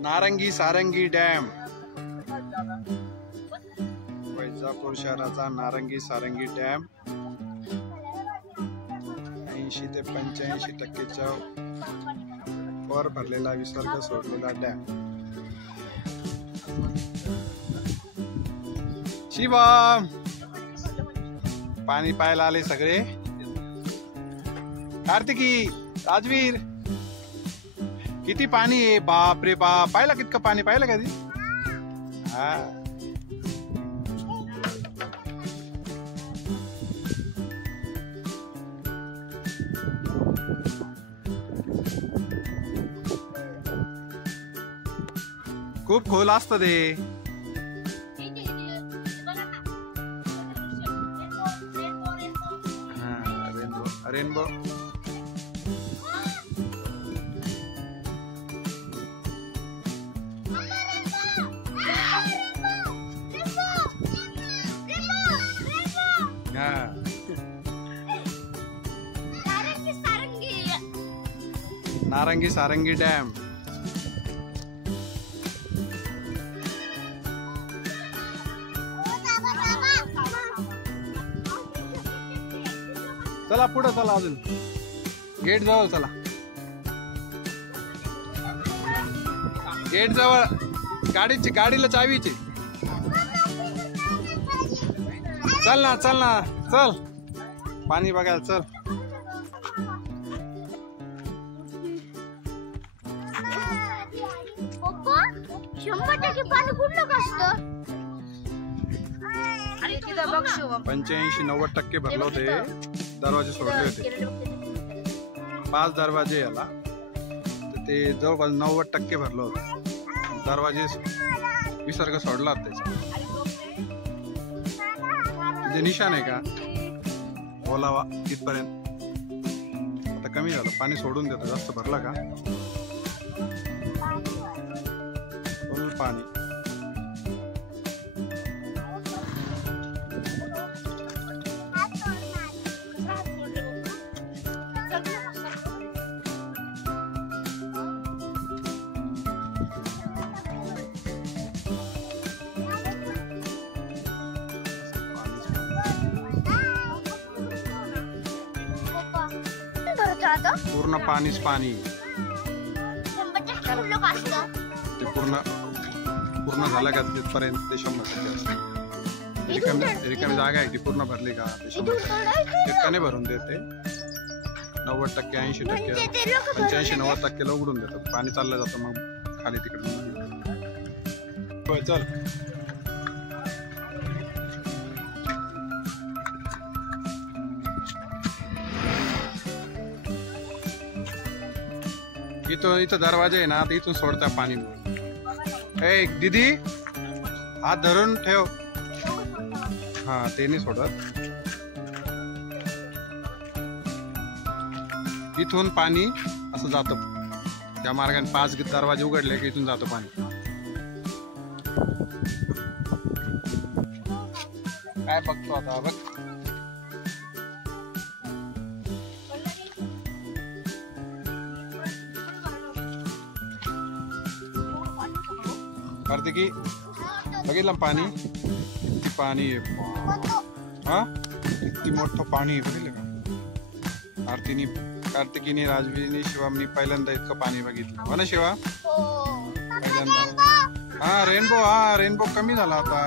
नारंगी सारंगी डॅम, वैजापूर शहराचा नारंगी सारंगी डॅम 80 ते 85% वर भरलेला विसर्ग सोडलेला डॅम। शिवम पाणी पाहायला आले सगळे। कार्तिकी, राजवीर, किती पाणी आहे, बाप रे बाप। पाहिलं कितकं पाणी, पाहिलं कधी? हा खूप खोल असतं ते। रेनबो नारंगी सारंगी डॅम। चला पुढे चला, अजून गेट जवळ चला, गेट जवळ गाडीला चावीची। चल ना चल ना चल, पाणी बघायला चल। पप्पा 100% पाणी कुठलं असतं? 85-90% भरलं होते। दरवाजे सोडले होते, 5 दरवाजे याला, तर ते जवळपास 90% भरलं होतं। दरवाजे विसर्ग सोडला त्याचा, जे निशाण आहे का ओलावा तिथपर्यंत। आता कमी झालं, पाणी सोडून देतो, जास्त भरला का फुल पाणी। पूर्ण पाणीच पाणी, ते पूर्ण झालं का तिथपर्यंत ते 100% असतं। रिकामी जागा आहे ती पूर्ण भरली का ते 100% एकट्याने भरून देते। 90%, 80%, 85-90% उघडून देतात, पाणी चाललं जातं मग खाली तिकडे। चल इथं दरवाजा आहे ना, इथून सोडता पाणी। ए दीदी, हात धरून ठेव। हा ते नाही सोडत, इथून पाणी असं जातं त्या मार्गाने। 5 दरवाजे उघडले की इथून जातं पाणी। काय बघतो आता, बघ कार्तिकी, बघितलं पाणी किती पाणी आहे। हा किती मोठं पाणी आहे, बघितलं का? कार्तिकीने, राजवीरने, शिवामनी पहिल्यांदा इतकं पाणी बघितलं हो ना शिवा? पहिल्यांदा। हा रेनबो कमी झाला आता।